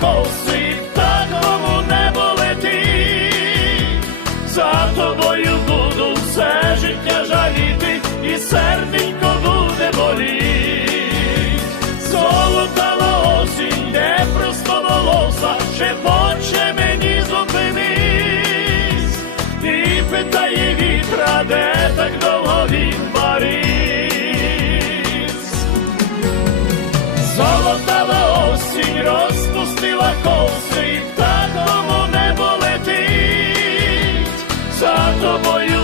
коси, птахом у небо летить. За тобою буду все життя жаліти, і серденько буде боліть. Золотава осінь, де просто волоса, шепоче мені зупинись, і питає вітра, де так довго він парить. Золотава тобою